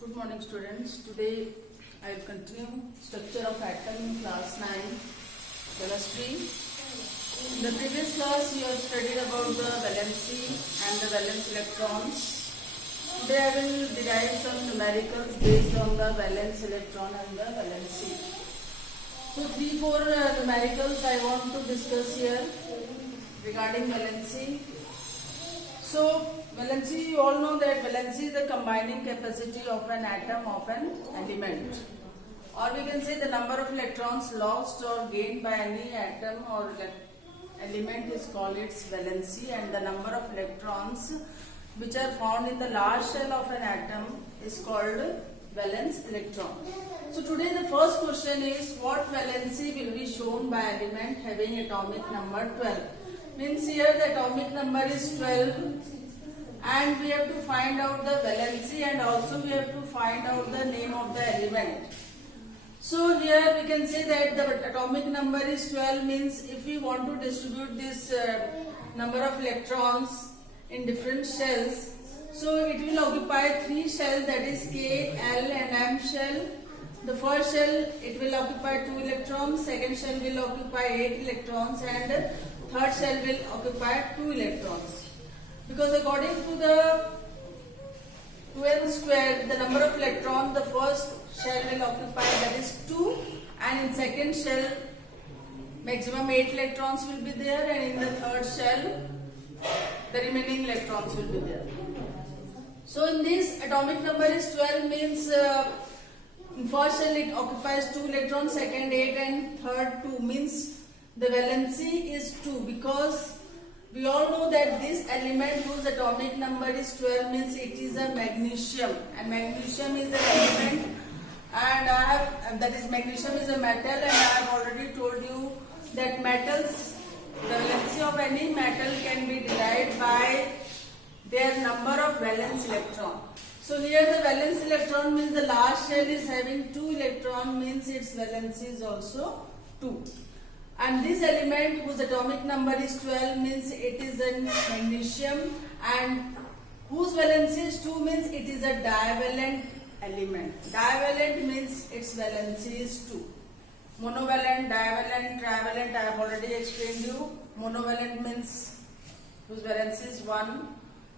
Good morning students. Today I will continue structure of atom in class 9 chemistry. In the previous class you have studied about the valency and the valence electrons. Today I will derive some numericals based on the valence electron and the valency. So 3-4 numericals I want to discuss here regarding valency. So valency, you all know that valency is the combining capacity of an atom of an element, or we can say the number of electrons lost or gained by any atom or element is called its valency, and the number of electrons which are found in the large shell of an atom is called valence electron. So today the first question is, what valency will be shown by element having atomic number 12? Means here the atomic number is 12 and we have to find out the valency, and also we have to find out the name of the element. So here we can say that the atomic number is 12, means if we want to distribute this number of electrons in different shells, so it will occupy 3 shells, that is K, L and M shell. The first shell, it will occupy 2 electrons, second shell will occupy 8 electrons, and third shell will occupy 2 electrons. Because according to the 2n squared, the number of electrons, the first shell will occupy, that is 2, and in second shell maximum 8 electrons will be there, and in the third shell the remaining electrons will be there. So in this atomic number is 12, means in first shell it occupies 2 electrons, second 8 and third 2, means the valency is 2, because we all know that this element whose atomic number is 12 means it is a magnesium, and magnesium is an element, and that is magnesium is a metal, and I have already told you that metals, the valency of any metal can be derived by their number of valence electron. So here the valence electron means the last shell is having 2 electron, means its valency is also 2. And this element whose atomic number is 12 means it is a magnesium, and whose valency is 2 means it is a divalent element. Divalent means its valency is 2. Monovalent, divalent, trivalent, I have already explained you. Monovalent means whose valency is 1.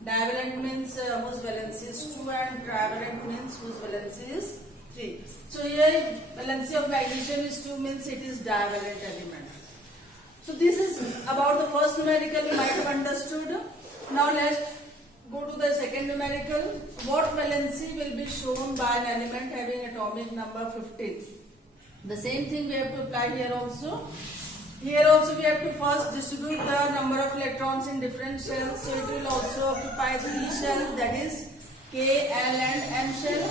Divalent means whose valency is 2, and trivalent means whose valency is 3. So here valency of magnesium is 2 means it is divalent element. So this is about the first numerical you might have understood. Now let's go to the second numerical. What valency will be shown by an element having atomic number 15? The same thing we have to apply here also. Here also we have to first distribute the number of electrons in different shells. So it will also occupy 3 shells, that is K, L and M shell.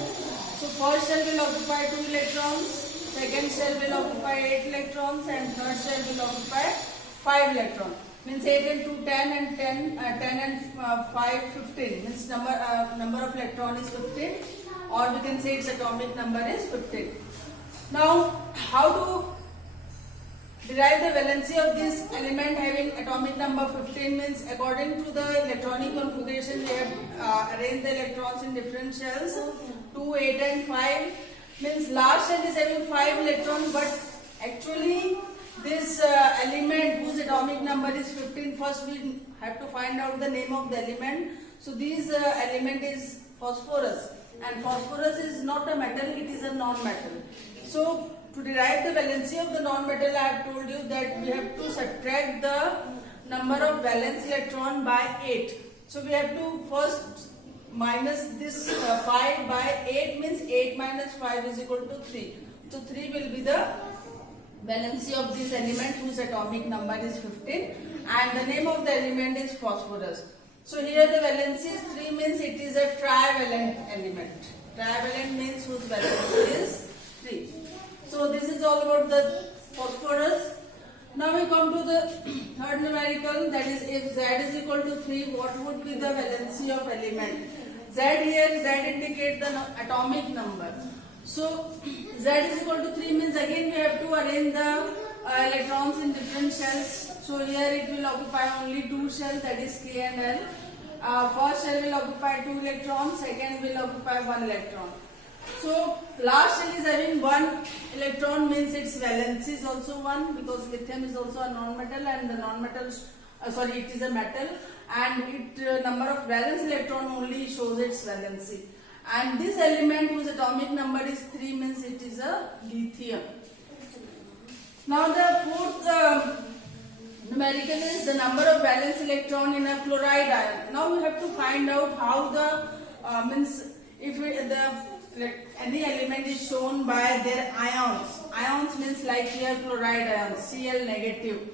So first shell will occupy 2 electrons, second shell will occupy 8 electrons, and third shell will occupy 5 electrons. Means 8 and 2 10, and 10 and 5 15. Means number of electron is 15, or we can say its atomic number is 15. Now how to derive the valency of this element having atomic number 15 means according to the electronic configuration we have arranged the electrons in different shells 2, 8 and 5, means large shell is having 5 electrons, but actually this element whose atomic number is 15, first we have to find out the name of the element. So this element is phosphorus, and phosphorus is not a metal, it is a non-metal. So to derive the valency of the non-metal, I have told you that we have to subtract the number of valence electron by 8. So we have to first minus this 5 by 8, means 8 minus 5 is equal to 3. So 3 will be the valency of this element whose atomic number is 15, and the name of the element is phosphorus. So here the valency is 3, means it is a trivalent element. Trivalent means whose valency is 3. So this is all about the phosphorus. Now we come to the third numerical, that is if Z is equal to 3, what would be the valency of element? Z here, Z indicates the atomic number. So Z is equal to 3 means again we have to arrange the electrons in different shells. So here it will occupy only 2 shells, that is K and L. First shell will occupy 2 electrons, second will occupy 1 electron. So last shell is having 1 electron, means its valency is also 1, because lithium is also a non-metal, and the non-metal, it is a metal, and it number of valence electron only shows its valency. And this element whose atomic number is 3 means it is a lithium. Now the fourth numerical is the number of valence electron in a chloride ion. Now we have to find out how the means if any element is shown by their ions. Ions means like here chloride ion, Cl negative.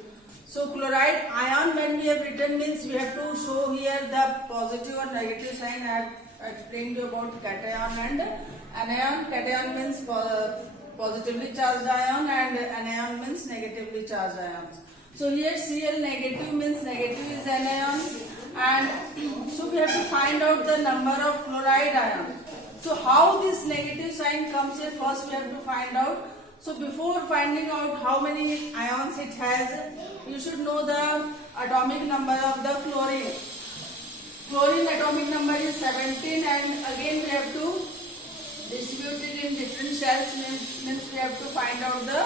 So chloride ion, when we have written, means we have to show here the positive or negative sign. I have explained you about cation and anion. Cation means positively charged ion, and anion means negatively charged ions. So here Cl negative means negative is anion, and so we have to find out the number of chloride ion. So how this negative sign comes here, first we have to find out. So before finding out how many ions it has, you should know the atomic number of the chlorine. Chlorine atomic number is 17, and again we have to distribute it in different shells, means we have to find out the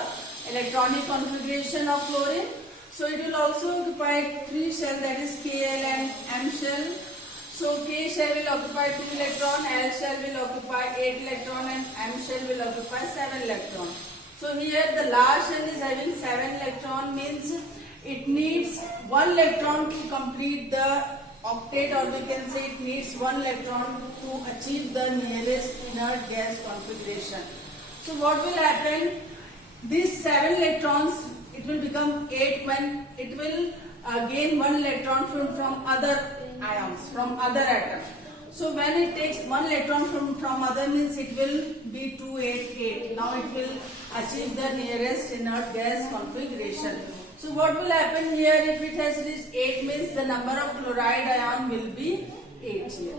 electronic configuration of chlorine. So it will also occupy 3 shells, that is Kl and M shell. So K shell will occupy 2 electron, L shell will occupy 8 electron, and M shell will occupy 7 electron. So here the last shell is having 7 electron, means it needs 1 electron to complete the octet, or we can say it needs 1 electron to achieve the nearest inert gas configuration. So what will happen? These 7 electrons, it will become 8 when it will gain 1 electron from other ions, from other atoms. So when it takes 1 electron from other, means it will be 2, 8, 8. Now it will achieve the nearest inert gas configuration. So what will happen here, if it has reached 8, means the number of chloride ion will be 8 here.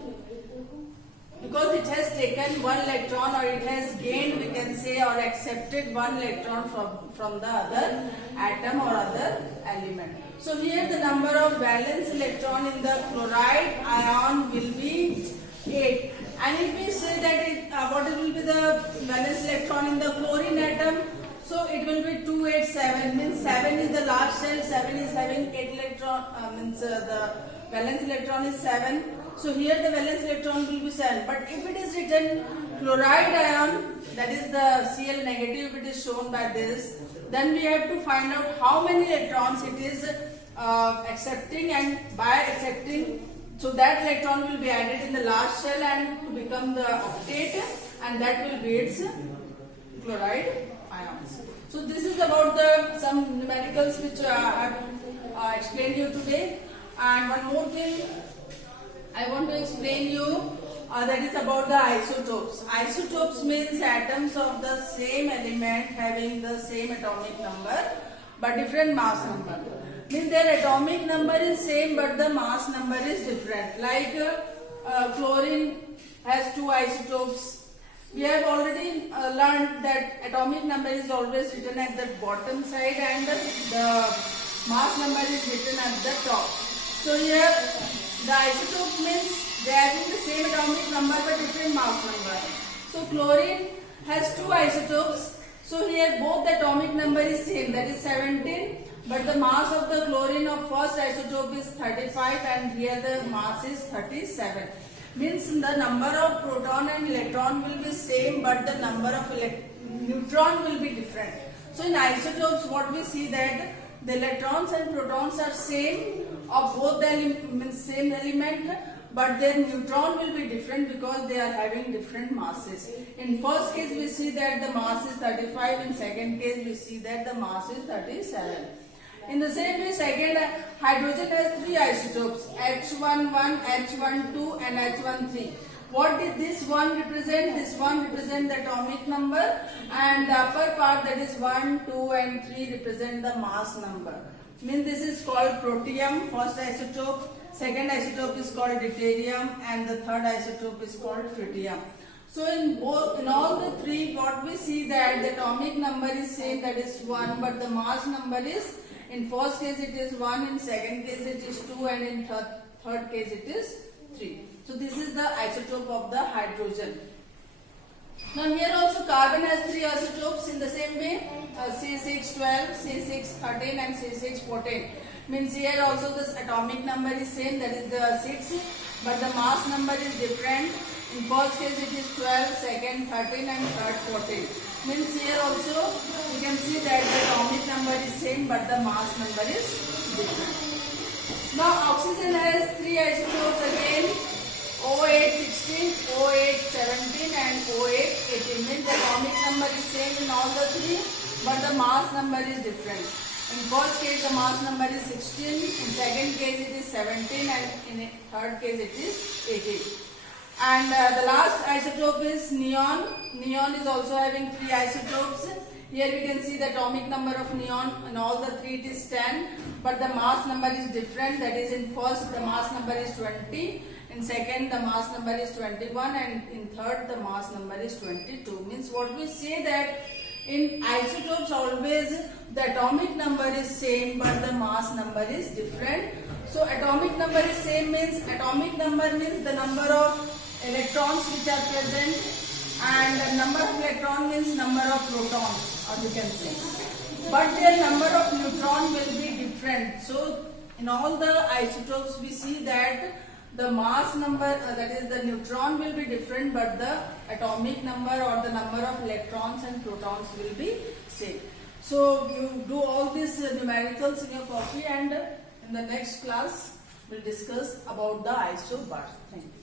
Because it has taken 1 electron, or it has gained, we can say, or accepted 1 electron from the other atom or other element. So here the number of valence electron in the chloride ion will be 8. And if we say that what will be the valence electron in the chlorine atom, so it will be 2, 8, 7, means 7 is the last shell, 7 is having 8 electron, means the valence electron is 7. So here the valence electron will be 7. But if it is written chloride ion, that is the Cl negative, if it is shown by this, then we have to find out how many electrons it is accepting, and by accepting, so that electron will be added in the last shell and to become the octet, and that will be its chloride ions. So this is about some numericals which I have explained you today. And one more thing I want to explain you, that is about the isotopes. Isotopes means atoms of the same element having the same atomic number but different mass number. Means their atomic number is same but the mass number is different. Like chlorine has 2 isotopes. We have already learned that atomic number is always written at the bottom side and the mass number is written at the top. So here the isotope means they are having the same atomic number but different mass number. So chlorine has 2 isotopes. So here both the atomic number is same, that is 17, but the mass of the chlorine of first isotope is 35 and here the mass is 37. Means the number of proton and electron will be same but the number of neutron will be different. So in isotopes what we see that the electrons and protons are same of both the same element, but their neutron will be different because they are having different masses. In first case we see that the mass is 35, in second case we see that the mass is 37. In the same way, second, hydrogen has 3 isotopes, H11, H12 and H13. What did this one represent? This one represent the atomic number and the upper part, that is 1, 2 and 3 represent the mass number. Means this is called protium, first isotope, second isotope is called deuterium and the third isotope is called tritium. So in all the 3, what we see that the atomic number is same, that is 1, but the mass number is, in first case it is 1, in second case it is 2 and in third case it is 3. So this is the isotope of the hydrogen. Now here also carbon has 3 isotopes in the same way, C612, C613 and C614. Means here also this atomic number is same, that is the 6, but the mass number is different. In first case it is 12, second 13 and third 14. Means here also you can see that the atomic number is same but the mass number is different. Now oxygen has 3 isotopes again, O816, O817 and O818. Means the atomic number is same in all the 3 but the mass number is different. In first case the mass number is 16, in second case it is 17 and in third case it is 18. And the last isotope is neon. Neon is also having 3 isotopes. Here we can see the atomic number of neon. In all the 3 it is 10, but the mass number is different. That is, in first the mass number is 20, in second the mass number is 21, and in third the mass number is 22. Means what we say that in isotopes always the atomic number is same but the mass number is different. So atomic number is same means atomic number means the number of electrons which are present, and number of electron means number of protons, or you can say. But their number of neutron will be different. So in all the isotopes we see that the mass number, that is the neutron will be different, but the atomic number or the number of electrons and protons will be same. So you do all these numericals in your copy, and in the next class we'll discuss about the isobars. Thank you.